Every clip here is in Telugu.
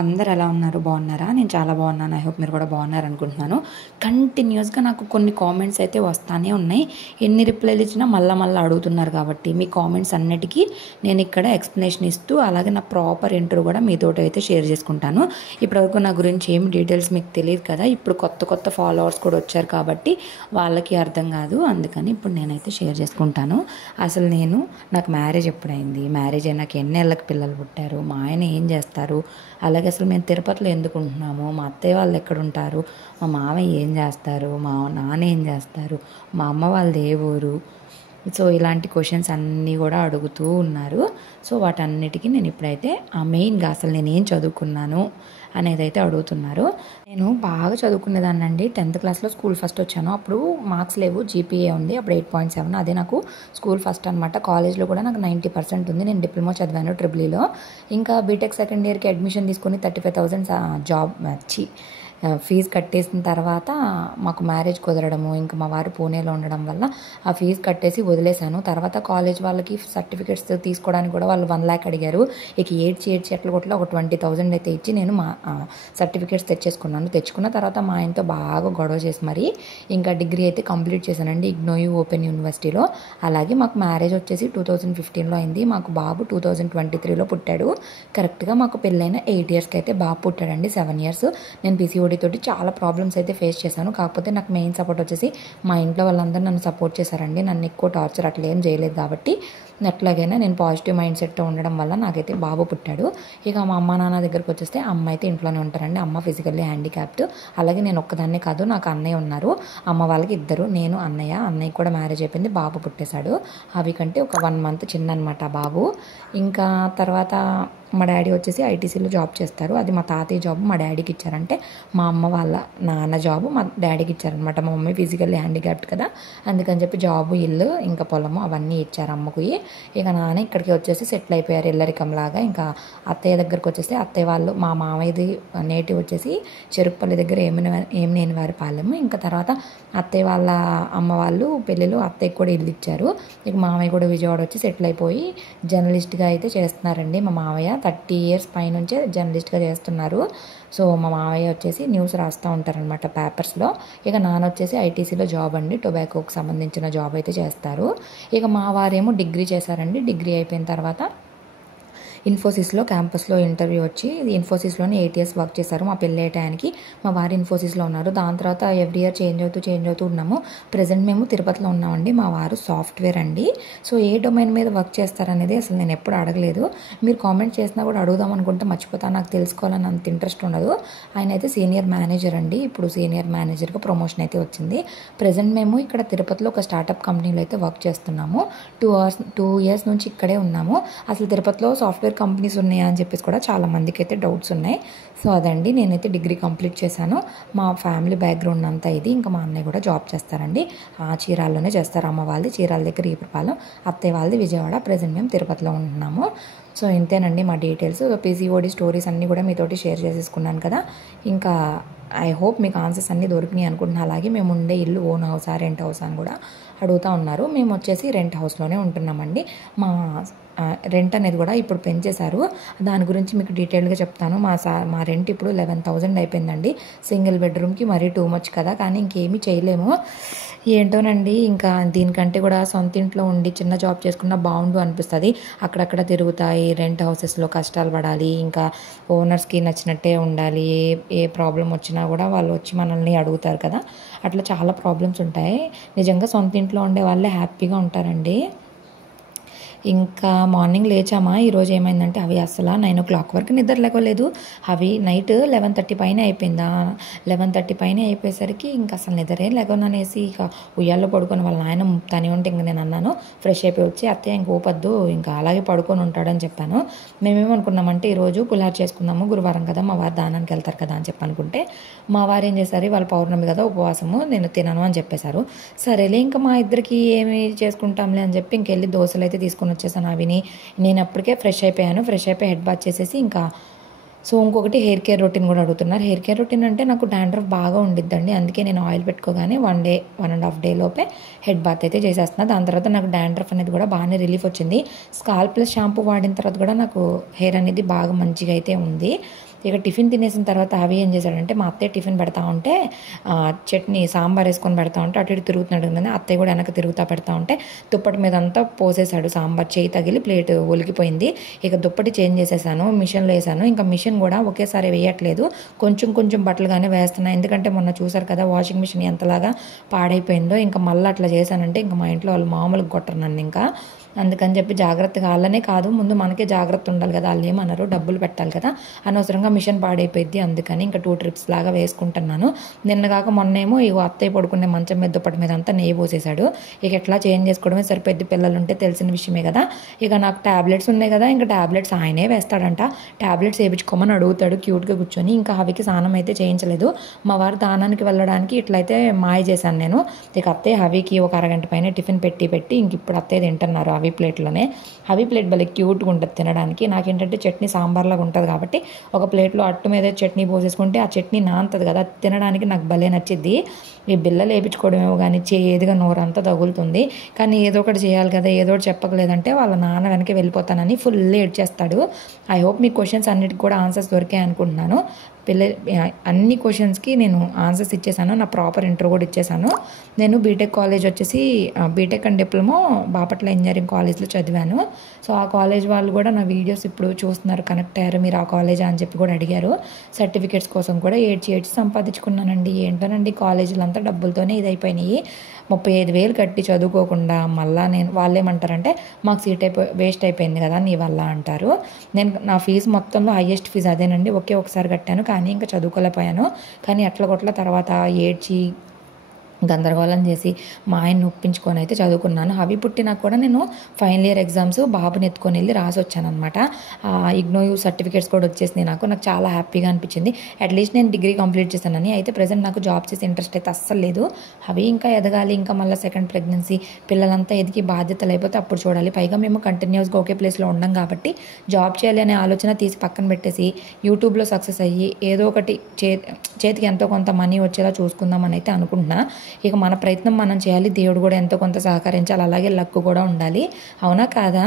అందరు ఎలా ఉన్నారు? బాగున్నారా? నేను చాలా బాగున్నాను. ఐ హోప్ మీరు కూడా బాగున్నారనుకుంటున్నాను. కంటిన్యూస్‌గా నాకు కొన్ని కామెంట్స్ అయితే వస్తానే ఉన్నాయి. ఎన్ని రిప్లైలు ఇచ్చినా మళ్ళా అడుగుతున్నారు కాబట్టి మీ కామెంట్స్ అన్నిటికీ నేను ఇక్కడ ఎక్స్‌ప్లనేషన్ ఇస్తూ అలాగే నా ప్రాపర్ ఇంట్రో కూడా మీతోటి అయితే షేర్ చేసుకుంటాను. ఇప్పటివరకు నా గురించి ఏం డీటెయిల్స్ మీకు తెలియదు కదా. ఇప్పుడు కొత్త ఫాలోవర్స్ కూడా వచ్చారు కాబట్టి వాళ్ళకి అర్థం కాదు. అందుకని ఇప్పుడు నేనైతే షేర్ చేసుకుంటాను. అసలు నాకు మ్యారేజ్ ఎప్పుడైంది? మ్యారేజ్ అయినాక ఎన్నేళ్ళకి పిల్లలు పుట్టారు? మా ఆయన ఏం చేస్తారు? అలాగే అసలు మేము తిరుపతిలో ఎందుకు ఉంటున్నాము? మా అత్తయ్య వాళ్ళు ఎక్కడుంటారు? మా మామయ్య ఏం చేస్తారు? మా నాన్న ఏం చేస్తారు? మా అమ్మ వాళ్ళది ఏ ఊరు? సో ఇలాంటి క్వశ్చన్స్ అన్నీ కూడా అడుగుతూ ఉన్నారు. సో వాటన్నిటికీ నేను ఇప్పుడైతే మెయిన్గా అసలు నేను ఏం చదువుకున్నాను అనేది అయితే అడుగుతున్నారు. నేను బాగా చదువుకునేదాన్నండి. 10th క్లాస్లో స్కూల్ ఫస్ట్ వచ్చాను. అప్పుడు మార్క్స్ లేవు, జీపీఏ ఉంది. అప్పుడు 8.7. అదే నాకు స్కూల్ ఫస్ట్ అనమాట. కాలేజ్లో కూడా నాకు 90% ఉంది. నేను డిప్లొమా చదివాను ట్రిపులీలో. ఇంకా బీటెక్ సెకండ్ ఇయర్కి అడ్మిషన్ తీసుకుని 35,000 జాబ్ ఫీజు కట్టేసిన తర్వాత మాకు మ్యారేజ్ కుదరడము, ఇంకా మా వారు పూణేలో ఉండడం వల్ల ఆ ఫీజు కట్టేసి వదిలేశాను. తర్వాత కాలేజ్ వాళ్ళకి సర్టిఫికేట్స్ తీసుకోవడానికి కూడా వాళ్ళు 1 lakh అడిగారు. ఇక ఏడ్చి ఎట్ల కొట్ల ఒక 20,000 అయితే ఇచ్చి నేను మా సర్టిఫికేట్స్ తెచ్చుకున్న తర్వాత మా ఆయనతో బాగా గొడవ చేసి మరి ఇంకా డిగ్రీ అయితే కంప్లీట్ చేశానండి ఇగ్నోయు ఓపెన్ యూనివర్సిటీలో. అలాగే మాకు మ్యారేజ్ వచ్చేసి 2015లో అయింది. మాకు బాబు 2023లో పుట్టాడు. కరెక్ట్గా మాకు పెళ్ళైన 8 yearsకి అయితే బాబు పుట్టాడండి. 7 years. నేను PCOD తోటి చాలా ప్రాబ్లమ్స్ అయితే ఫేస్ చేశాను. కాకపోతే నాకు మెయిన్ సపోర్ట్ వచ్చేసి మా ఇంట్లో వాళ్ళందరూ నన్ను సపోర్ట్ చేశారండి. నన్ను ఎక్కువ టార్చర్ అట్లా ఏం చేయలేదు కాబట్టి ఎట్లాగైనా నేను పాజిటివ్ మైండ్ సెట్తో ఉండడం వల్ల నాకైతే బాబు పుట్టాడు. ఇక మా అమ్మ నాన్న దగ్గరికి వచ్చేస్తే అమ్మ అయితే ఇంట్లోనే ఉంటారండి. అమ్మ ఫిజికల్లీ హ్యాండిక్యాప్డ్. అలాగే నేను ఒక్కదాన్నే కాదు, నాకు అన్నయ్య ఉన్నారు. అమ్మ వాళ్ళకి 2, నేను అన్నయ్య కూడా మ్యారేజ్ అయిపోయింది, బాబు పుట్టేశాడు. అవి కంటే ఒక 1 month చిన్న అనమాట బాబు. ఇంకా తర్వాత మా డాడీ వచ్చేసి ఐటీసీలో జాబ్ చేస్తారు. అది మా తాతయ్య జాబ్ మా డాడీకి ఇచ్చారంటే మా అమ్మ వాళ్ళ నాన్న జాబు మా డాడీకి ఇచ్చారనమాట. మా మమ్మీ ఫిజికల్లీ హ్యాండిక్యాప్డ్ కదా, అందుకని చెప్పి జాబు, ఇల్లు, ఇంకా పొలము అవన్నీ ఇచ్చారు అమ్మకు. ఇక నాన్న ఇక్కడికి వచ్చేసి సెటిల్ అయిపోయారు ఇల్లరికంలాగా. ఇంకా అత్తయ్య దగ్గరికి వచ్చేసి అత్తయ్య వాళ్ళు, మా మామయ్యది నేటివ్ వచ్చేసి చెరుకుపల్లి దగ్గర ఏమినేని వారి పాలెము. ఇంకా తర్వాత అత్తయ్య వాళ్ళ అమ్మ వాళ్ళు పెళ్ళిలో అత్తయ్యకి కూడా ఇల్లు ఇచ్చారు. ఇక మామయ్య కూడా విజయవాడ వచ్చి సెటిల్ అయిపోయి జర్నలిస్ట్గా అయితే చేస్తున్నారండి. మా మామయ్య 30 years పైనుంచే జర్నలిస్ట్గా చేస్తున్నారు. సో మా మామయ్య వచ్చేసి న్యూస్ రాస్తూ ఉంటారనమాట పేపర్స్లో. ఇక నాన్న వచ్చేసి ఐటీసీలో జాబ్ అండి, టొబాకోకి సంబంధించిన జాబ్ అయితే చేస్తారు. ఇక మా వారేమో డిగ్రీ చేశారండి. డిగ్రీ అయిపోయిన తర్వాత ఇన్ఫోసిస్లో క్యాంపస్లో ఇంటర్వ్యూ వచ్చి ఇన్ఫోసిస్లోనే 8 years వర్క్ చేశారు. మా పెళ్ళి అయ్యటానికి మా వారు ఇన్ఫోసిస్లో ఉన్నారు. దాని తర్వాత ఎవ్రీ ఇయర్ చేంజ్ అవుతూ ఉన్నాము. ప్రజెంట్ మేము తిరుపతిలో ఉన్నామండి. మా వారు సాఫ్ట్వేర్ అండి. సో ఏ డొమైన్ మీద వర్క్ చేస్తారనేది అసలు నేను ఎప్పుడు అడగలేదు. మీరు కామెంట్ చేసినా కూడా అడుగుదాం అనుకుంటే మర్చిపోతాను. నాకు తెలుసుకోవాలని అంత ఇంట్రెస్ట్ ఉండదు. ఆయన అయితే సీనియర్ మేనేజర్ అండి. ఇప్పుడు సీనియర్ మేనేజర్గా ప్రమోషన్ అయితే వచ్చింది. ప్రజెంట్ మేము ఇక్కడ తిరుపతిలో ఒక స్టార్టప్ కంపెనీలో అయితే వర్క్ చేస్తున్నాము. 2 years నుంచి ఇక్కడే ఉన్నాము. అసలు తిరుపతిలో సాఫ్ట్వేర్ కంపెనీస్ ఉన్నాయా అని చెప్పేసి కూడా చాలా మందికి అయితే డౌట్స్ ఉన్నాయి. సో అదండి, నేనైతే డిగ్రీ కంప్లీట్ చేశాను. మా ఫ్యామిలీ బ్యాక్గ్రౌండ్ అంతా ఇది. ఇంకా మా అన్నయ్య కూడా జాబ్ చేస్తారండి. చీరాల్లోనే చేస్తారు. అమ్మ వాళ్ళది చీరాల దగ్గర ఈపురపాలెం, అత్తయ్య వాళ్ళది విజయవాడ. ప్రజెంట్ మేము తిరుపతిలో ఉంటున్నాము. సో ఇంతేనండి మా డీటెయిల్స్. PCOD స్టోరీస్ అన్నీ కూడా మీతోటి షేర్ చేసేసుకున్నాను కదా. ఇంకా ఐ హోప్ మీకు ఆన్సర్స్ అన్నీ దొరికినాయి అనుకుంటున్నాను. అలాగే మేము ఉండే ఇల్లు ఓన్ హౌసా రెంట్ హౌస్ అని కూడా అడుగుతూ ఉన్నారు. మేము వచ్చేసి రెంట్ హౌస్లోనే ఉంటున్నామండి. మా రెంట్ అనేది కూడా ఇప్పుడు పెంచేశారు. దాని గురించి మీకు డీటెయిల్గా చెప్తాను. మా రెంట్ ఇప్పుడు 11,000 అయిపోయిందండి. సింగిల్ బెడ్రూమ్కి మరీ టూ మచ్ కదా, కానీ ఇంకేమీ చేయలేము. ఏంటోనండి, ఇంకా దీనికంటే కూడా సొంత ఇంట్లో ఉండి చిన్న జాబ్ చేసుకున్నా బాగుండు అనిపిస్తుంది. అక్కడక్కడ తిరుగుతాయి రెంట్ హౌసెస్లో కష్టాలు పడాలి. ఇంకా ఓనర్స్కి నచ్చినట్టే ఉండాలి. ఏ ప్రాబ్లం వచ్చినా కూడా వాళ్ళు వచ్చి మనల్ని అడుగుతారు కదా. అట్లా చాలా ప్రాబ్లమ్స్ ఉంటాయి. నిజంగా సొంత ఇంట్లో ఉండే వాళ్ళే హ్యాపీగా ఉంటారండి. ఇంకా మార్నింగ్ లేచామా, ఈరోజు ఏమైందంటే అవి అసలు 9 o'clock వరకు నిద్ర లేకోలేదు. అవి నైట్ 11:30 పైన అయిపోయిందా. 11:30 పైన అయిపోయేసరికి ఇంకా అసలు నిద్రే లేకొననేసి ఇక ఉయ్యాల్లో పడుకొని వాళ్ళ నాయన తని ఉంటే ఇంక నేను అన్నాను ఫ్రెష్ అయిపోయి వచ్చి అత్తయ్య ఇంక ఊపద్దు, ఇంకా అలాగే పడుకొని ఉంటాడని చెప్పాను. మేమేమనుకున్నామంటే ఈరోజు పులిహార చేసుకుందాము, గురువారం కదా, మా వారు దానానికి వెళ్తారు కదా అని చెప్పనుకుంటే మా వారు ఏం చేశారు, వాళ్ళ పౌర్ణమి కదా ఉపవాసము, నేను తినను అని చెప్పేశారు. సరేలే ఇంకా మా ఇద్దరికి ఏమి చేసుకుంటాంలే అని చెప్పి ఇంకెళ్ళి దోశలు అయితే తీసుకుని వచ్చేసాను. అవిని నేను అప్పటికే ఫ్రెష్ అయిపోయాను. ఫ్రెష్ అయిపోయి హెడ్ బాత్ చేసేసి ఇంకా సో ఇంకొకటి హెయిర్ కేర్ రొటీన్ కూడా అడుగుతున్నారు. హెయిర్ కేర్ రొటీన్ అంటే నాకు డాండ్రఫ్ బాగా ఉండిద్దండి. అందుకే నేను ఆయిల్ పెట్టుకోగానే 1.5 day లోపే హెడ్ బాత్ అయితే చేసేస్తున్నాను. దాని తర్వాత నాకు డాండ్రఫ్ అనేది కూడా బాగానే రిలీఫ్ వచ్చింది. స్కాల్ప్ ప్లస్ షాంపూ వాడిన తర్వాత కూడా నాకు హెయిర్ అనేది బాగా మంచిగా అయితే ఉంది. ఇక టిఫిన్ తినేసిన తర్వాత అవి ఏం చేశాడంటే మా అత్తయ్య టిఫిన్ పెడతా ఉంటే చట్నీ సాంబార్ వేసుకొని పెడతా ఉంటే అటు ఇటు తిరుగుతున్నాడు కదా, అత్తయ్య కూడా వెనక తిరుగుతా పెడతా ఉంటే దుప్పటి మీద అంతా పోసేశాడు సాంబార్, చేయి తగిలి ప్లేట్ ఒలిగిపోయింది. ఇక దుప్పటి చేంజ్ చేసేసాను, మిషన్లో వేసాను. ఇంకా మిషన్ కూడా ఒకేసారి వేయట్లేదు, కొంచెం కొంచెం బట్టలుగానే వేస్తున్నాను. ఎందుకంటే మొన్న చూసారు కదా వాషింగ్ మిషన్ ఎంతలాగా పాడైపోయిందో. ఇంకా మళ్ళీ అట్లా చేశానంటే ఇంకా మా ఇంట్లో వాళ్ళు మామూలుగా కొట్టరు నన్ను. ఇంకా అందుకని చెప్పి జాగ్రత్తగా, వాళ్ళనే కాదు ముందు మనకే జాగ్రత్త ఉండాలి కదా, వాళ్ళు ఏమన్నారు డబ్బులు పెట్టాలి కదా, అనవసరంగా మిషన్ పాడైపోయింది. అందుకని ఇంకా 2 ట్రిప్స్ లాగా వేసుకుంటున్నాను. నిన్నగాక మొన్నేమో ఇక అత్తయ్య పడుకునే మంచం మీద దుప్పటి మీద అంతా నెయ్యి పోసేశాడు. ఇక ఎట్లా చేంజ్ చేసుకోవడమే సరిపోద్ది, పిల్లలు ఉంటే తెలిసిన విషయమే కదా. ఇక నాకు ట్యాబ్లెట్స్ ఉన్నాయి కదా, ఇంకా ట్యాబ్లెట్స్ ఆయనే వేస్తాడంట. ట్యాబ్లెట్స్ వేయించుకోమని అడుగుతాడు క్యూట్గా కూర్చొని. ఇంకా హవికి స్నానం అయితే చేయించలేదు, మా వారు దానానికి వెళ్ళడానికి ఇట్లయితే మాయ చేశాను నేను. ఇక అత్తయ్య హవికి ఒక అరగంట పైన టిఫిన్ పెట్టి ఇంక ఇప్పుడు అత్తయ్య తింటున్నారు హవి ప్లేట్లోనే. హవి ప్లేట్ భలే క్యూట్గా ఉంటుంది తినడానికి. నాకేంటంటే చట్నీ సాంబార్లాగా ఉంటుంది కాబట్టి ఒక ప్లేట్లో అట్టు మీద చట్నీ పోసేసుకుంటే ఆ చట్నీ నానుతుంది కదా, తినడానికి నాకు భలే నచ్చిద్ది. ఈ బిల్లలు వేయించుకోవడమేమో కానీ చేదుగా నోరంతా తగులుతుంది. కానీ ఏదో ఒకటి చేయాలి కదా, ఏదో ఒకటి చెప్పకలేదంటే వాళ్ళ నాన్న వెనక వెళ్ళిపోతానని ఫుల్ ఏడ్చేస్తాడు. ఐ హోప్ మీ క్వశ్చన్స్ అన్నిటికి కూడా ఆన్సర్స్ దొరికాయి అనుకుంటున్నాను. అన్ని క్వశ్చన్స్కి నేను ఆన్సర్స్ ఇచ్చేసాను, నా ప్రాపర్ ఇంటర్వ్యూ కూడా ఇచ్చేసాను. నేను బీటెక్ కాలేజ్ వచ్చేసి B Tech and diploma Bapatla engineering కాలేజ్లో చదివాను. సో ఆ కాలేజ్ వాళ్ళు కూడా నా వీడియోస్ ఇప్పుడు చూస్తున్నారు, కనెక్ట్ అయ్యారు మీరు ఆ కాలేజా అని చెప్పి కూడా అడిగారు. సర్టిఫికేట్స్ కోసం కూడా ఏడ్చి సంపాదించుకున్నానండి. ఏంటోనండి కాలేజీలు అంతా డబ్బులతోనే ఇదైపోయినాయి. 35,000 కట్టి చదువుకోకుండా మళ్ళీ వాళ్ళు ఏమంటారంటే మాకు సీట్ వేస్ట్ అయిపోయింది కదా నీ వల్ల అంటారు. నేను నా ఫీజు మొత్తంలో హైయెస్ట్ ఫీజు అదేనండి, ఒకసారి కట్టాను కానీ ఇంకా చదువుకోలేకపోయాను. కానీ అట్లా తర్వాత ఏడ్చి గందరగోళం చేసి మా ఆయన్ని ఒప్పించుకొని అయితే చదువుకున్నాను. హవి పుట్టినాక కూడా నేను ఫైనల్ ఇయర్ ఎగ్జామ్స్ బాబుని ఎత్తుకొని వెళ్ళి రాసి వచ్చానమాట. ఇగ్నోయూ సర్టిఫికేట్స్ కూడా వచ్చేసింది. నాకు చాలా హ్యాపీగా అనిపించింది. అట్లీస్ట్ నేను డిగ్రీ కంప్లీట్ చేశానని. అయితే ప్రజెంట్ నాకు జాబ్ చేసే ఇంట్రెస్ట్ అయితే అస్సలు లేదు. అవి ఇంకా ఎదగాలి, ఇంకా మళ్ళీ సెకండ్ ప్రెగ్నెన్సీ పిల్లలంతా ఎదిగి బాధ్యతలు అయిపోతే అప్పుడు చూడాలి. పైగా మేము కంటిన్యూస్గా ఒకే ప్లేస్లో ఉండం కాబట్టి జాబ్ చేయాలి అనే ఆలోచన తీసి పక్కన పెట్టేసి యూట్యూబ్లో సక్సెస్ అయ్యి ఏదో ఒకటి చేతికి ఎంతో కొంత మనీ వచ్చేలా చూసుకుందామని అయితే అనుకుంటున్నా. ఇక మన ప్రయత్నం మనం చేయాలి, దేవుడు కూడా ఎంతో కొంత సహకరించాలి, అలాగే లక్ కూడా ఉండాలి. అవునా కాదా?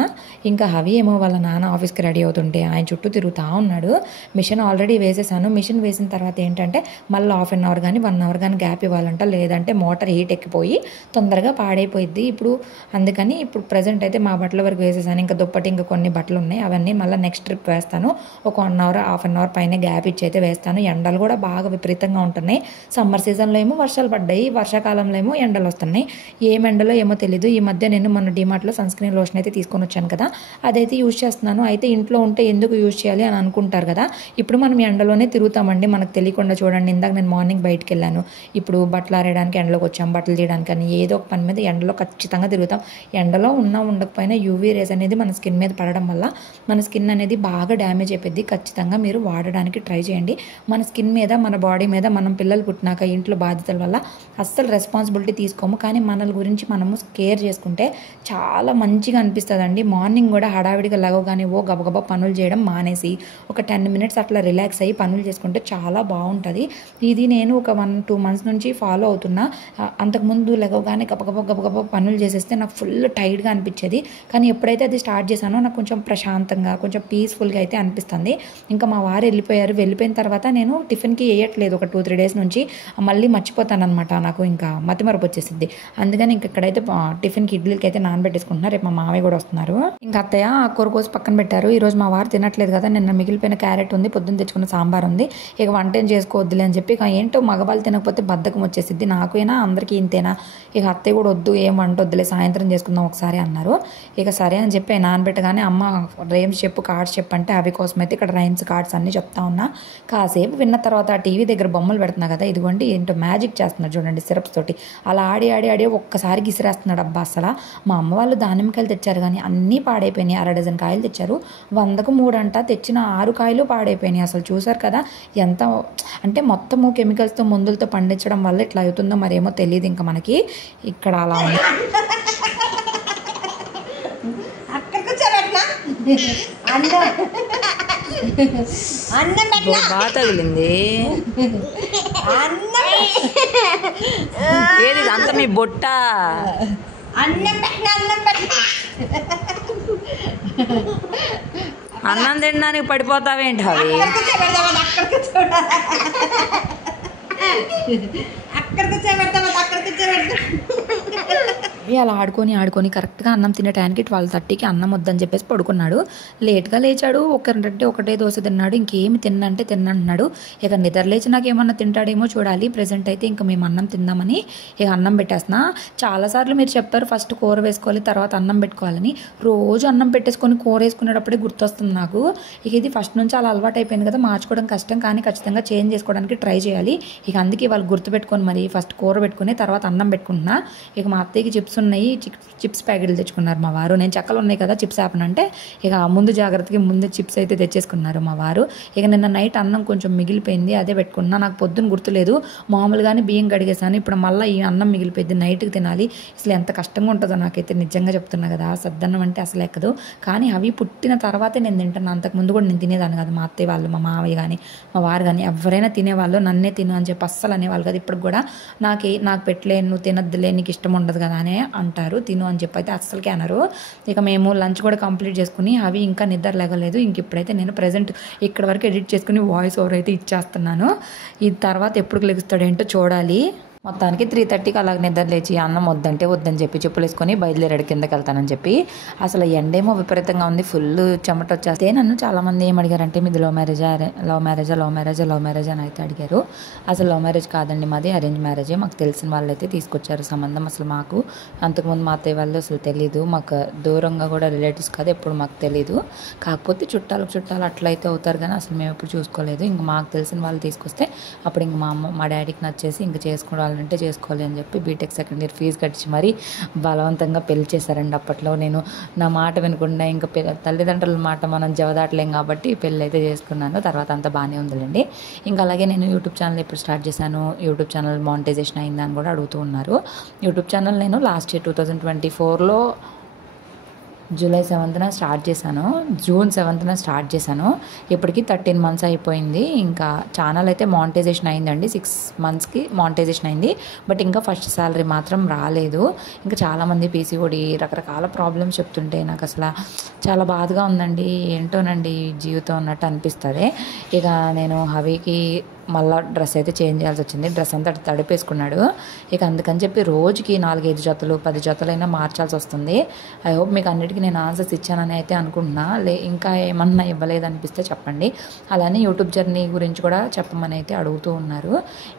ఇంకా హవి ఏమో వాళ్ళ నాన్న ఆఫీస్కి రెడీ అవుతుంటే ఆయన చుట్టూ తిరుగుతూ ఉన్నాడు. మిషన్ ఆల్రెడీ వేసేసాను. మిషన్ వేసిన తర్వాత ఏంటంటే మళ్ళీ 1/2 అవర్ కానీ 1 అవర్ కానీ గ్యాప్ ఇవ్వాలంట, లేదంటే మోటార్ హీట్ ఎక్కిపోయి తొందరగా పాడైపోయిద్ది. అందుకని ఇప్పుడు ప్రజెంట్ అయితే మా బట్టల వరకు వేసేసాను. ఇంకా దుప్పటి ఇంకా కొన్ని బట్టలు ఉన్నాయి, అవన్నీ మళ్ళీ నెక్స్ట్ ట్రిప్ వేస్తాను. ఒక 1 అవర్ 1/2 అవర్ పైన గ్యాప్ ఇచ్చి అయితే వేస్తాను. ఎండలు కూడా బాగా విపరీతంగా ఉంటున్నాయి. సమ్మర్ సీజన్లో ఏమో వర్షాలు పడ్డాయి, వర్షాకాలంలో ఏమో ఎండలు వస్తున్నాయి. ఏం ఎండలో ఏమో తెలీదు. ఈ మధ్య నేను మన డిమార్ట్లో సన్ స్క్రీన్ లోషన్ అయితే తీసుకొని వచ్చాను కదా, అదైతే యూజ్ చేస్తున్నాను. అయితే ఇంట్లో ఉంటే ఎందుకు యూజ్ చేయాలి అని అనుకుంటారు కదా, ఇప్పుడు మనం ఎండలోనే తిరుగుతామండి మనకు తెలియకుండా. చూడండి, ఇందాక నేను మార్నింగ్ బయటకు వెళ్ళాను, ఇప్పుడు బట్టలు ఆరేయడానికి ఎండలోకి వచ్చాం, బట్టలు తీయడానికి అని ఏదో ఒక పని మీద ఎండలో ఖచ్చితంగా తిరుగుతాం. ఎండలో ఉండకపోయినా యూవీ రేస్ అనేది మన స్కిన్ మీద పడడం వల్ల మన స్కిన్ అనేది బాగా డ్యామేజ్ అయిపోద్ది. ఖచ్చితంగా మీరు వాడడానికి ట్రై చేయండి. మన స్కిన్ మీద, మన బాడీ మీద మనం పిల్లలు పుట్టినాక ఇంట్లో బాధ్యతల వల్ల అస్సలు రెస్పాన్సిబిలిటీ తీసుకోము. కానీ మన గురించి మనము కేర్ చేసుకుంటే చాలా మంచిగా అనిపిస్తుందండి. మార్నింగ్ కూడా హడావిడిగా లగవగానే గబగబా పనులు చేయడం మానేసి ఒక 10 minutes అట్లా రిలాక్స్ అయ్యి పనులు చేసుకుంటే చాలా బాగుంటుంది. ఇది నేను ఒక 1-2 months నుంచి ఫాలో అవుతున్నా. అంతకుముందు లగవగానే గబగబా పనులు చేసేస్తే నాకు ఫుల్ టైర్డ్గా అనిపించేది. కానీ ఎప్పుడైతే అది స్టార్ట్ చేశానో నాకు కొంచెం ప్రశాంతంగా, కొంచెం పీస్ఫుల్గా అయితే అనిపిస్తుంది. ఇంకా మా వారు వెళ్ళిపోయిన తర్వాత నేను టిఫిన్కి వేయట్లేదు ఒక 2-3 days నుంచి. మళ్ళీ మర్చిపోతాను అనమాట, నాకు ఇంకా మతిమరపు వచ్చేసింది. అందుకని ఇంక ఇక్కడైతే టిఫిన్కి ఇడ్లీకి అయితే నానబెట్టేసుకుంటున్నారు. రేపు మా మామయ్య కూడా వస్తున్నారు. ఇంకా అత్తయ్య కూర కోసి పక్కన పెట్టారు. ఈరోజు మా వారు తినట్లేదు కదా, నిన్న మిగిలిపోయిన క్యారెట్ ఉంది, పొద్దున్న తెచ్చుకున్న సాంబార్ ఉంది, ఇక వంట ఏం చేసుకోవద్దులే అని చెప్పి. ఇక ఏంటో మగవాళ్ళు తినకపోతే బద్ధకం వచ్చేసిద్ది, నాకైనా అందరికీ ఇంతేనా. ఇక అత్తయ్య కూడా వద్దు, ఏం వంట వద్దులే, సాయంత్రం చేసుకుందాం ఒకసారి అన్నారు. ఇక సరే అని చెప్పి నానబెట్టగానే అమ్మ రైమ్స్ చెప్పు, కార్డ్స్ చెప్పంటే అవి కోసం అయితే ఇక్కడ రైమ్స్ కార్డ్స్ అన్నీ చెప్తా ఉన్నా. కాసేపు విన్న తర్వాత ఆ టీవీ దగ్గర బొమ్మలు పెడుతున్నా కదా, ఇదిగోండి ఏంటో మ్యాజిక్ చేస్తున్నారు చూడండి సిరప్స్ తోటి. అలా ఆడి ఒక్కసారి గిసిరేస్తున్నాడు. అబ్బా అసలు మా అమ్మ వాళ్ళు దానిమ్మకాయలు తెచ్చారు కానీ అన్నీ పాడైపోయినాయి. 1/2 డజన్ కాయలు తెచ్చారు, 100కు 3 అంట, తెచ్చిన 6 కాయలు పాడైపోయినాయి. అసలు చూసారు కదా ఎంత అంటే మొత్తము కెమికల్స్తో మందులతో పండించడం వల్ల ఇట్లా అవుతుందో మరేమో తెలియదు ఇంకా మనకి. ఇక్కడ అలా ఉంది. బాగా తగిలింది ఏది అంత మీ బొట్ట. అన్నం తినడానికి పడిపోతావేంటి అవి? అలా ఆడుకొని కరెక్ట్గా అన్నం తినే టైంకి 12:30కి అన్నం వద్దని చెప్పేసి పడుకున్నాడు. లేట్గా లేచాడు. ఒకటే దోశ తిన్నాడు. ఇంకేమి తిన్నంటే తిన్నంటున్నాడు. ఇక నిద్ర లేచి నాకు ఏమన్నా తింటాడేమో చూడాలి. ప్రెజెంట్ అయితే ఇంకా మేము అన్నం తిందామని ఇక అన్నం పెట్టేస్తున్నా. చాలాసార్లు మీరు చెప్పారు ఫస్ట్ కూర వేసుకోవాలి తర్వాత అన్నం పెట్టుకోవాలని. రోజు అన్నం పెట్టేసుకొని కూర వేసుకునేటప్పుడే గుర్తొస్తుంది నాకు. ఇక ఇది ఫస్ట్ నుంచి అలా అలవాటు అయిపోయింది కదా, మార్చుకోవడం కష్టం, కానీ ఖచ్చితంగా చేంజ్ చేసుకోవడానికి ట్రై చేయాలి. ఇక అందుకే వాళ్ళు గుర్తుపెట్టుకొని మరి ఫస్ట్ కూర పెట్టుకుని తర్వాత అన్నం పెట్టుకుంటున్నా. ఇక మా అత్తయ్యకి చిప్స్ ఉన్నాయి, చిప్స్ ప్యాకెట్లు తెచ్చుకున్నారు మా వారు. నేను చెక్కలు ఉన్నాయి కదా చిప్స్ ఆపనంటే ఇక ముందు జాగ్రత్తగా ముందు చిప్స్ అయితే తెచ్చేసుకున్నారు మా వారు. ఇక నిన్న నైట్ అన్నం కొంచెం మిగిలిపోయింది, అదే పెట్టుకున్నా. నాకు పొద్దున్న గుర్తులేదు, మామూలుగానే బియ్యం కడిగేసాను. ఇప్పుడు మళ్ళీ ఈ అన్నం మిగిలిపోయింది, నైట్కి తినాలి. అసలు ఎంత కష్టంగా ఉంటుందో నాకైతే నిజంగా చెప్తున్నా కదా. సద్దన్నం అంటే అసలు ఎక్కదు, కానీ అవి పుట్టిన తర్వాతే నేను తింటాను. అంతకుముందు కూడా నేను తినేదాన్ని కదా. మా అత్తయ్య వాళ్ళు, మా మావయ్య కానీ మా వారు కానీ ఎవరైనా తినేవాళ్ళు నన్నే తిను అని చెప్పి అస్సలు అనేవాళ్ళు కదా. ఇప్పుడు కూడా నాకు పెట్టలే, నువ్వు తినద్దులే, నీకు ఇష్టం ఉండదు కదా అని అంటారు. తిను అని చెప్పి అయితే అస్సలకే అనరు. ఇక మేము లంచ్ కూడా కంప్లీట్ చేసుకుని అవి ఇంకా నిద్ర లేగలేదు. ఇంక ఇప్పుడైతే నేను ప్రజెంట్ ఇక్కడ వరకు ఎడిట్ చేసుకుని వాయిస్ ఓవర్ అయితే ఇచ్చేస్తున్నాను. ఈ తర్వాత ఎప్పుడు లెగుస్తాడేంటో చూడాలి. మొత్తానికి 3:30కి అలాగ నిద్ర లేచి అన్నం వద్దంటే వద్దని చెప్పి చెప్పులు వేసుకొని బయలుదేరాడు కిందకి వెళ్తానని చెప్పి. అసలు ఎండేమో విపరీతంగా ఉంది, ఫుల్ చెమట వచ్చేస్తే. నన్ను చాలామంది ఏం అడిగారంటే మీది లవ్ మ్యారేజా అని అయితే అడిగారు. అసలు లవ్ మ్యారేజ్ కాదండి, మాది అరేంజ్ మ్యారేజే. మాకు తెలిసిన వాళ్ళు అయితే తీసుకొచ్చారు సంబంధం. అసలు మాకు అంతకుముందు మా అత్తయ్య వాళ్ళు అసలు తెలీదు, మాకు దూరంగా కూడా రిలేటివ్స్ కాదు, ఎప్పుడు మాకు తెలీదు. కాకపోతే చుట్టాలు అట్లయితే అవుతారు, కానీ అసలు మేము ఎప్పుడు చూసుకోలేదు. ఇంక మాకు తెలిసిన వాళ్ళు తీసుకొస్తే అప్పుడు ఇంక మా డాడీకి నచ్చేసి ఇంక చేసుకోవడం అంటే చేసుకోవాలి అని చెప్పి బీటెక్ సెకండ్ ఇయర్ ఫీజు కట్టి మరీ బలవంతంగా పెళ్లి చేశారండి. అప్పట్లో నేను నా మాట వినకుండా ఇంకా తల్లిదండ్రుల మాట మనం జవదాటలేం కాబట్టి పెళ్ళి అయితే చేసుకున్నాను. తర్వాత అంతా బాగానే ఉందిలేండి. ఇంకా అలాగే నేను యూట్యూబ్ ఛానల్ ఎప్పుడు స్టార్ట్ చేశాను, యూట్యూబ్ ఛానల్ మానిటైజేషన్ అయిందా అని కూడా అడుగుతూ ఉన్నారు. యూట్యూబ్ ఛానల్ నేను లాస్ట్ ఇయర్ 2024లో జూలై 7న స్టార్ట్ చేశాను, జూన్ 7న స్టార్ట్ చేశాను. ఇప్పటికి 13 months అయిపోయింది. ఇంకా ఛానల్ అయితే మానిటైజేషన్ అయిందండి, 6 monthsకి మానిటైజేషన్ అయింది. బట్ ఇంకా ఫస్ట్ శాలరీ మాత్రం రాలేదు. ఇంకా చాలామంది పీసీఓడి రకరకాల ప్రాబ్లమ్స్ చెప్తుంటే నాకు అసలు చాలా బాధగా ఉందండి. ఏంటోనండి జీవితం అన్నట్టు అనిపిస్తుంది. ఇక నేను హవీకి మళ్ళీ డ్రెస్ అయితే చేంజ్ చేయాల్సి వచ్చింది. డ్రెస్ అంతా తడిపేసుకున్నాడు. ఇక అందుకని చెప్పి రోజుకి 4-5 జతలు 10 జతలైనా మార్చాల్సి వస్తుంది. ఐ హోప్ మీకు అన్నిటికీ నేను ఆన్సర్స్ ఇచ్చానని అయితే అనుకుంటున్నా. ఇంకా ఏమన్నా ఇవ్వలేదనిపిస్తే చెప్పండి. అలానే యూట్యూబ్ జర్నీ గురించి కూడా చెప్పమని అయితే అడుగుతూ ఉన్నారు.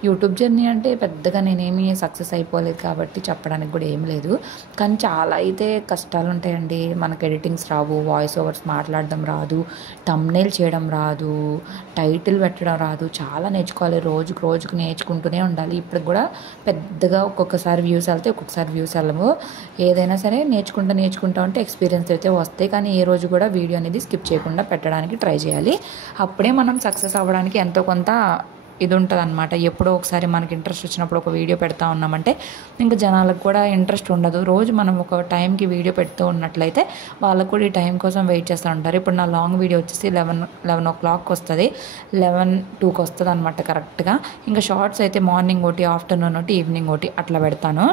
యూట్యూబ్ జర్నీ అంటే పెద్దగా నేనేమి సక్సెస్ అయిపోలేదు కాబట్టి చెప్పడానికి కూడా ఏం లేదు, కానీ చాలా అయితే కష్టాలు ఉంటాయండి. మనకు ఎడిటింగ్స్ రావు, వాయిస్ ఓవర్స్ మాట్లాడడం రాదు, థంబ్నెయిల్ చేయడం రాదు, టైటిల్ పెట్టడం రాదు, చాలా నేర్చుకోవాలి. రోజుకు నేర్చుకుంటూనే ఉండాలి. ఇప్పుడు కూడా పెద్దగా ఒక్కొక్కసారి వ్యూస్ వెళ్తే ఒక్కొక్కసారి వ్యూస్ వెళ్ళము. ఏదైనా సరే నేర్చుకుంటా ఉంటే ఎక్స్పీరియన్స్ అయితే వస్తాయి. కానీ ఏ రోజు కూడా వీడియో అనేది స్కిప్ చేయకుండా పెట్టడానికి ట్రై చేయాలి. అప్పుడే మనం సక్సెస్ అవ్వడానికి ఎంతో కొంత ఇది ఉంటుంది అనమాట. ఎప్పుడో ఒకసారి మనకి ఇంట్రెస్ట్ వచ్చినప్పుడు ఒక వీడియో పెడతా ఉన్నామంటే ఇంకా జనాలకు కూడా ఇంట్రెస్ట్ ఉండదు. రోజు మనం ఒక టైంకి వీడియో పెడుతూ ఉన్నట్లయితే వాళ్ళకు కూడా ఈ టైం కోసం వెయిట్ చేస్తూ ఉంటారు. ఇప్పుడు నా లాంగ్ వీడియో వచ్చేసి 11 o'clock వస్తుంది, 11:02కి వస్తుంది అనమాట కరెక్ట్గా. ఇంకా షార్ట్స్ అయితే మార్నింగ్ ఒకటి, ఆఫ్టర్నూన్ ఒకటి, ఈవినింగ్ ఒకటి అట్లా పెడతాను.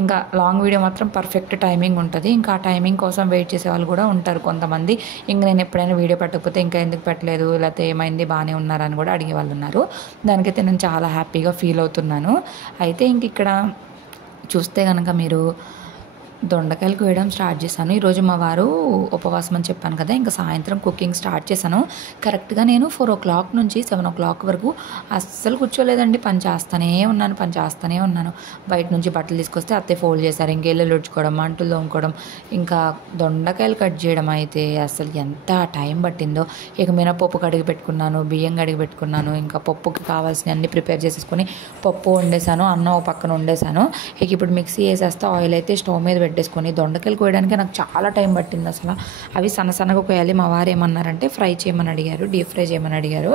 ఇంకా లాంగ్ వీడియో మాత్రం పర్ఫెక్ట్ టైమింగ్ ఉంటుంది. ఇంకా ఆ టైమింగ్ కోసం వెయిట్ చేసే వాళ్ళు కూడా ఉంటారు కొంతమంది. ఇంక నేను ఎప్పుడైనా వీడియో పెట్టకపోతే ఇంకా ఎందుకు పెట్టలేదు, లేకపోతే ఏమైంది, బాగానే ఉన్నారని కూడా అడిగే వాళ్ళు ఉన్నారు. దానికైతే నేను చాలా హ్యాపీగా ఫీల్ అవుతున్నాను. అయితే ఇంక ఇక్కడ చూస్తే కనుక మీరు దొండకాయలు కోయడం స్టార్ట్ చేశాను. ఈరోజు మా వారు ఉపవాసం అని చెప్పాను కదా, ఇంకా సాయంత్రం కుకింగ్ స్టార్ట్ చేశాను. కరెక్ట్గా నేను 4 o'clock నుంచి 7 o'clock వరకు అస్సలు కూర్చోలేదండి. పని చేస్తూనే ఉన్నాను. బయట నుంచి బట్టలు తీసుకొస్తే అత్తే ఫోల్డ్ చేశారు, ఇంకెళ్ళు ఉడ్చుకోవడం, అంటులు తోముకోవడం, ఇంకా దొండకాయలు కట్ చేయడం అయితే అసలు ఎంత టైం పట్టిందో. ఇక మినపప్పు కడిగి పెట్టుకున్నాను, బియ్యం కడిగి పెట్టుకున్నాను, ఇంకా పప్పుకి కావాల్సిన అన్ని ప్రిపేర్ చేసేసుకొని పప్పు వండేసాను, అన్నం ఒక పక్కన వండేసాను. ఇక ఇప్పుడు మిక్సీ వేసేస్తే ఆయిల్ అయితే స్టవ్ మీద పెట్టేసుకొని దొండకాయలు కోయడానికి నాకు చాలా టైం పట్టింది. అసలు అవి సన్నగా కోయాలి. మా వారు ఏమన్నారంటే ఫ్రై చేయమని అడిగారు, డీప్ ఫ్రై చేయమని అడిగారు.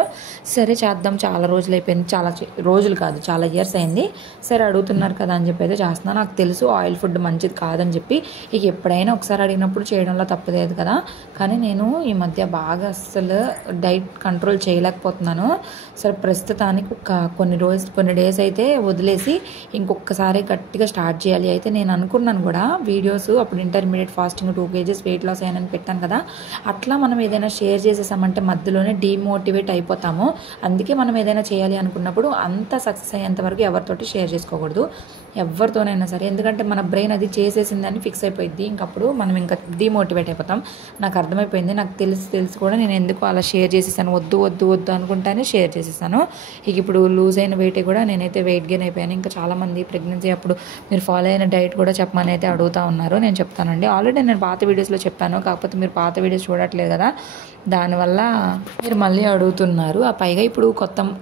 సరే చేద్దాం, చాలా రోజులు అయిపోయింది, చాలా రోజులు కాదు చాలా ఇయర్స్ అయింది, సరే అడుగుతున్నారు కదా అని చెప్పి అయితే చేస్తున్నాను. నాకు తెలుసు ఆయిల్ ఫుడ్ మంచిది కాదని చెప్పి, ఇక ఎప్పుడైనా ఒకసారి అడిగినప్పుడు చేయడంలో తప్పలేదు కదా. కానీ నేను ఈ మధ్య బాగా అస్సలు డైట్ కంట్రోల్ చేయలేకపోతున్నాను. సరే ప్రస్తుతానికి కొన్ని డేస్ అయితే వదిలేసి ఇంకొకసారి గట్టిగా స్టార్ట్ చేయాలి. అయితే నేను అనుకున్నాను కూడా వీడియోస్ అప్పుడు intermediate fasting 2 kgs weight loss అయ్యానని పెట్టాను కదా, అట్లా మనం ఏదైనా షేర్ చేసేసామంటే మధ్యలోనే డీమోటివేట్ అయిపోతాము. అందుకే మనం ఏదైనా చేయాలి అనుకున్నప్పుడు అంత సక్సెస్ అయ్యేంత వరకు ఎవరితోటి షేర్ చేసుకోకూడదు, ఎవరితోనైనా సరే. ఎందుకంటే మన బ్రెయిన్ అది చేసేసిందని ఫిక్స్ అయిపోయింది, ఇంకప్పుడు మనం ఇంకా డీమోటివేట్ అయిపోతాం. నాకు అర్థమైపోయింది, నాకు తెలిసి కూడా నేను ఎందుకు అలా షేర్ చేసేసాను, వద్దు అనుకుంటానే షేర్ చేసేసాను. ఇక ఇప్పుడు లూజ్ అయిన వెయిట్ కూడా నేనైతే వెయిట్ గెయిన్ అయిపోయాను. ఇంకా చాలామంది ప్రెగ్నెన్సీ అప్పుడు మీరు ఫాలో అయిన డైట్ కూడా చెప్పమని అయితే అడుగుతూ ఉన్నారు. నేను చెప్తానండి, ఆల్రెడీ నేను పాత వీడియోస్లో చెప్పాను, కాకపోతే మీరు పాత వీడియోస్ చూడట్లేదు కదా, దానివల్ల మీరు మళ్ళీ అడుగుతున్నారు. ఆ పైగా ఇప్పుడు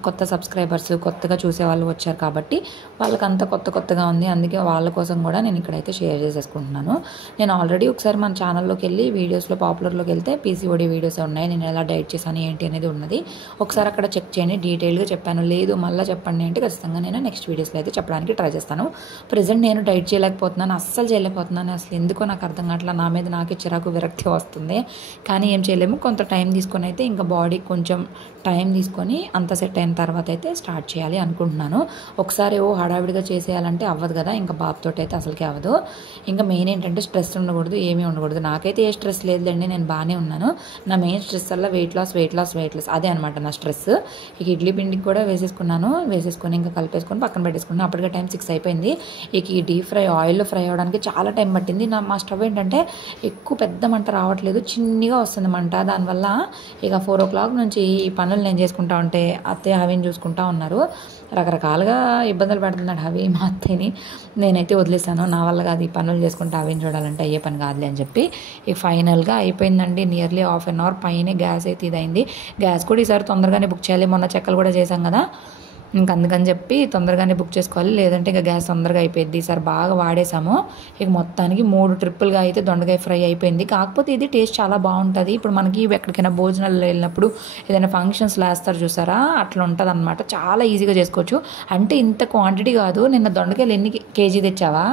కొత్త సబ్స్క్రైబర్స్ కొత్తగా చూసేవాళ్ళు వచ్చారు కాబట్టి వాళ్ళకంతా కొత్తగా ఉంది. అందుకే వాళ్ళ కోసం కూడా నేను ఇక్కడైతే షేర్ చేసేసుకుంటున్నాను. నేను ఆల్రెడీ ఒకసారి మన ఛానల్లోకి వెళ్ళి వీడియోస్లో పాపులర్లోకి వెళ్తే పీసీఓడి వీడియోస్ ఉన్నాయి, నేను ఎలా డైట్ చేశాను ఏంటి అనేది ఉన్నది. ఒకసారి అక్కడ చెక్ చేయండి, డీటెయిల్గా చెప్పాను. లేదు మళ్ళీ చెప్పండి అంటే ఖచ్చితంగా నేను నెక్స్ట్ వీడియోస్లో అయితే చెప్పడానికి ట్రై చేస్తాను. ప్రజెంట్ నేను డైట్ చేయలేకపోతున్నాను, అస్సలు చేయలేకపోతున్నాను. అసలు ఎందుకో నాకు అర్థం కావట్లా, నా మీద నాకే చిరాకు విరక్తి వస్తుంది. కానీ ఏం చేయలేము, కొంత టైం తీసుకొని అయితే ఇంకా బాడీ కొంచెం టైం తీసుకొని అంత సెట్ అయిన తర్వాత అయితే స్టార్ట్ చేయాలి అనుకుంటున్నాను. ఒకసారి హడావిడిగా చేసేయాలంటే అవ్వదు కదా, ఇంకా బాబుతో అయితే అసలుకే అవ్వదు. ఇంకా మెయిన్ ఏంటంటే స్ట్రెస్ ఉండకూడదు, ఏమీ ఉండకూడదు. నాకైతే ఏ స్ట్రెస్ లేదులేండి, నేను బాగానే ఉన్నాను. నా మెయిన్ స్ట్రెస్ వల్ల వెయిట్ లాస్ అదే అనమాట నా స్ట్రెస్. ఇక ఇడ్లీ పిండికి కూడా వేసేసుకొని ఇంకా కలిపేసుకొని పక్కన పెట్టేసుకున్నాను. అప్పటికే టైం 6 అయిపోయింది. ఇక ఈ డీప్ ఫ్రై ఆయిల్లో ఫ్రై అవ్వడానికి చాలా టైం పట్టింది. మా స్టవ్ ఏంటంటే ఎక్కువ పెద్ద మంట రావట్లేదు, చిన్నగా వస్తుంది మంట. దానివల్ల ఇక 4 o'clock నుంచి ఈ పనులు నేను చేసుకుంటా ఉంటే అత్తయ్య హవిని చూసుకుంటా ఉన్నారు. రకరకాలుగా ఇబ్బందులు పెడుతున్నాడు హవి మా అత్తయ్యని. నేనైతే వదిలేసాను, నా వల్ల కాదు ఈ పనులు చేసుకుంటే హవిని చూడాలంటే అయ్యే పని కాదులే అని చెప్పి. ఇక ఫైనల్గా అయిపోయిందండి. నియర్లీ ½ an hour పైనే గ్యాస్ అయితే ఇదైంది. గ్యాస్ కూడా ఈసారి తొందరగానే బుక్ చేయాలి, మొన్న చెక్కలు కూడా చేశాం కదా, ఇంక అందుకని చెప్పి తొందరగానే బుక్ చేసుకోవాలి, లేదంటే ఇక గ్యాస్ తొందరగా అయిపోయింది. ఈసారి బాగా వాడేసాము. ఇక మొత్తానికి 3 ట్రిప్పులుగా అయితే దొండకాయ ఫ్రై అయిపోయింది. కాకపోతే ఇది టేస్ట్ చాలా బాగుంటుంది. ఇప్పుడు మనకి ఎక్కడికైనా భోజనాలు వెళ్ళినప్పుడు ఏదైనా ఫంక్షన్స్లో వేస్తారు చూసారా, అట్లా ఉంటుంది అనమాట. చాలా ఈజీగా చేసుకోవచ్చు. అంటే ఇంత క్వాంటిటీ కాదు. నిన్న దొండకాయలు ఎన్ని కేజీ తెచ్చావా?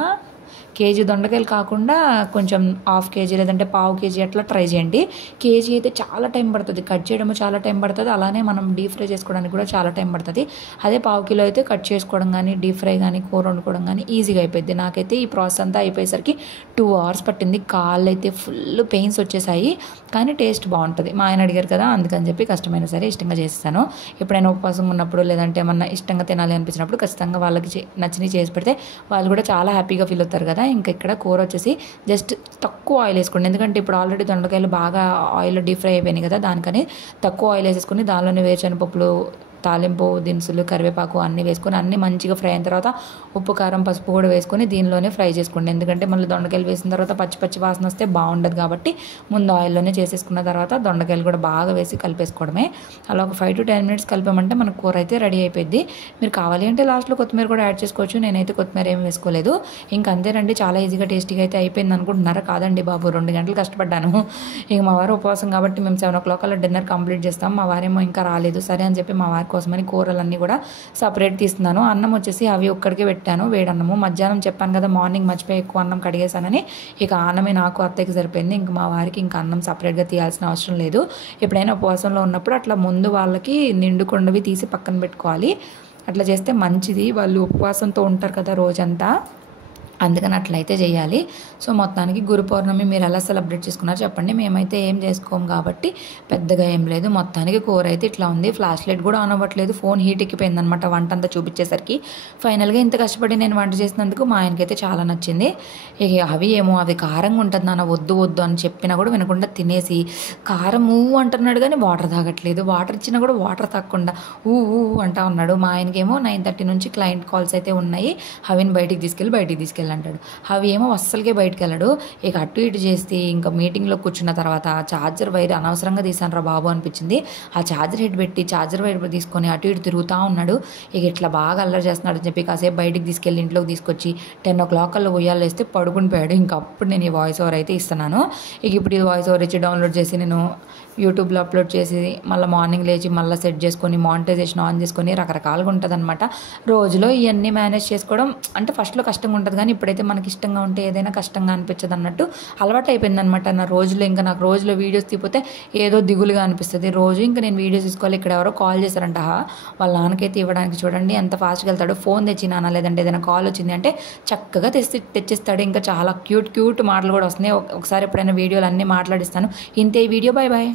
కేజీ దొండకాయలు కాకుండా కొంచెం ½ kg లేదంటే ½ kg అట్లా ట్రై చేయండి. కేజీ అయితే చాలా టైం పడుతుంది, కట్ చేయడం చాలా టైం పడుతుంది, అలానే మనం డీప్ ఫ్రై చేసుకోవడానికి కూడా చాలా టైం పడుతుంది. అదే ½ kg అయితే కట్ చేసుకోవడం కానీ డీప్ ఫ్రై కానీ కూర వండుకోవడం కానీ ఈజీగా అయిపోయింది. నాకైతే ఈ ప్రాసెస్ అంతా అయిపోయేసరికి 2 hours పట్టింది. కాళ్ళు అయితే ఫుల్ పెయిన్స్ వచ్చేసాయి, కానీ టేస్ట్ బాగుంటుంది. మా ఆయన అడిగారు కదా, అందుకని చెప్పి కష్టమైనా సరే ఇష్టంగా చేసేసాను. ఎప్పుడైనా ఉపవాసం ఉన్నప్పుడు లేదంటే ఏమన్నా ఇష్టంగా తినాలి అనిపించినప్పుడు ఖచ్చితంగా వాళ్ళకి నచ్చినవి చేసి పెడితే వాళ్ళు కూడా చాలా హ్యాపీగా ఫీల్ అవుతారు కదా. ఇంకా ఇక్కడ కూర వచ్చేసి జస్ట్ తక్కువ ఆయిల్ వేసుకోండి, ఎందుకంటే ఇప్పుడు ఆల్రెడీ దొండకాయలు బాగా ఆయిల్లో డీప్ ఫ్రై అయిపోయినాయి కదా, దానికని తక్కువ ఆయిల్ వేసేసుకుని దానిలోనే వేరుశనగపప్పులు, తాలింపు దినుసులు, కరివేపాకు అన్నీ వేసుకొని అన్నీ మంచిగా ఫ్రై అయిన తర్వాత ఉప్పు కారం పసుపు కూడా వేసుకొని దీనిలోనే ఫ్రై చేసుకోండి. ఎందుకంటే మళ్ళీ దొండకాయలు వేసిన తర్వాత పచ్చి వాసన వస్తే బాగుండదు కాబట్టి ముందు ఆయిల్లోనే చేసేసుకున్న తర్వాత దొండకాయలు కూడా బాగా వేసి కలిపేసుకోవడమే. అలా ఒక 5 to 10 minutes కలిపామంటే మన కూర అయితే రెడీ అయిపోయింది. మీరు కావాలి అంటే లాస్ట్లో కొత్తిమీర కూడా యాడ్ చేసుకోవచ్చు, నేనైతే కొత్తిమీర ఏమి వేసుకోలేదు. ఇంకా అంతేనండి, చాలా ఈజీగా టేస్టీగా అయితే అయిపోయింది అనుకుంటున్నారా? కాదండి బాబు, 2 గంటలు కష్టపడ్డాను. ఇక మా వారు ఉపవాసం కాబట్టి మేము 7 o'clock అలా డిన్నర్ కంప్లీట్ చేస్తాం. మా వారేమో ఇంకా రాలేదు, సరే అని చెప్పి మా వారి కోసమని కూరలన్నీ కూడా సపరేట్ తీస్తున్నాను. అన్నం వచ్చేసి అవి ఒక్కడికే పెట్టాను, వేడన్నము. మధ్యాహ్నం చెప్పాను కదా మార్నింగ్ మర్చిపోయి ఎక్కువ అన్నం కడిగేసానని, ఇక అన్నమే నాకు అత్తయ్యకి సరిపోయింది. ఇంక మా వారికి ఇంకా అన్నం సపరేట్గా తీయాల్సిన అవసరం లేదు. ఎప్పుడైనా ఉపవాసంలో ఉన్నప్పుడు అట్లా ముందు వాళ్ళకి నిండుకొండవి తీసి పక్కన పెట్టుకోవాలి, అట్లా చేస్తే మంచిది. వాళ్ళు ఉపవాసంతో ఉంటారు కదా రోజంతా, అందుకని అట్లయితే చేయాలి. సో మొత్తానికి గురు పౌర్ణమి మీరు ఎలా సెలబ్రేట్ చేసుకున్నారో చెప్పండి. మేమైతే ఏం చేసుకోము కాబట్టి పెద్దగా ఏం లేదు. మొత్తానికి కూర అయితే ఇట్లా ఉంది. ఫ్లాష్ లైట్ కూడా ఆన్ అవ్వట్లేదు, ఫోన్ హీట్ ఎక్కిపోయింది అనమాట వంట అంతా చూపించేసరికి. ఫైనల్గా ఇంత కష్టపడి నేను వంట చేసినందుకు మా ఆయనకైతే చాలా నచ్చింది. ఇక అవి కారంగా ఉంటుంది నాన్న, వద్దు అని చెప్పినా కూడా వినకుండా తినేసి కారము అంటున్నాడు కానీ వాటర్ తాగట్లేదు, వాటర్ ఇచ్చినా కూడా వాటర్ తాగకుండా ఊ అంటా ఉన్నాడు. మా ఆయనకేమో 9:30 నుంచి క్లయింట్ కాల్స్ అయితే ఉన్నాయి, అవిని బయటికి తీసుకెళ్ళి అంటాడు. అవి ఏమో అస్సలకే బయటకు వెళ్ళాడు. ఇక అటు ఇటు చేసి ఇంకా మీటింగ్లో కూర్చున్న తర్వాత ఛార్జర్ వైర్ అనవసరంగా తీసాను రా బాబు అనిపించింది. ఆ ఛార్జర్ హెడ్ పెట్టి ఛార్జర్ వైర్ తీసుకొని అటు ఇటు తిరుగుతూ ఉన్నాడు. ఇక ఇట్లా బాగా అల్లరి చేస్తున్నాడు అని చెప్పి కాసేపు బయటికి తీసుకెళ్ళి ఇంట్లోకి తీసుకొచ్చి 10 o'clock అలా ఉయ్యాలు వేస్తే పడుకుని పోయాడు. ఇంకా అప్పుడు నేను ఈ వాయిస్ ఓవర్ అయితే ఇస్తున్నాను. ఇక ఇప్పుడు ఈ వాయిస్ ఓవర్ ఇచ్చి డౌన్లోడ్ చేసి నేను యూట్యూబ్లో అప్లోడ్ చేసి మళ్ళీ మార్నింగ్ లేచి మళ్ళీ సెట్ చేసుకొని మానిటైజేషన్ ఆన్ చేసుకొని రకరకాలుగా ఉంటుందన్నమాట. రోజులో ఇవన్నీ మేనేజ్ చేసుకోవడం అంటే ఫస్ట్లో కష్టంగా ఉంటుంది, కానీ ఇప్పుడైతే మనకి ఇష్టంగా ఉంటే ఏదైనా కష్టంగా అనిపించదు అన్నట్టు అలవాటు అయిపోయిందనమాట నా రోజులో. ఇంకా నాకు రోజులో వీడియోస్ తీపితే ఏదో దిగులుగా అనిపిస్తుంది. రోజు ఇంకా నేను వీడియోస్ తీసుకోవాలి. ఇక్కడ ఎవరో కాల్ చేశారంట, వాళ్ళ నాన్నకైతే ఇవ్వడానికి చూడండి ఎంత ఫాస్ట్గా వెళ్తాడు. ఫోన్ తెచ్చినానా లేదంటే ఏదైనా కాల్ వచ్చింది అంటే చక్కగా తెచ్చిస్తాడు. ఇంకా చాలా క్యూట్ మాటలు కూడా వస్తున్నాయి. ఒకసారి ఎప్పుడైనా వీడియోలు అన్నీ మాట్లాడిస్తాను. ఇంతే వీడియో. Bye bye.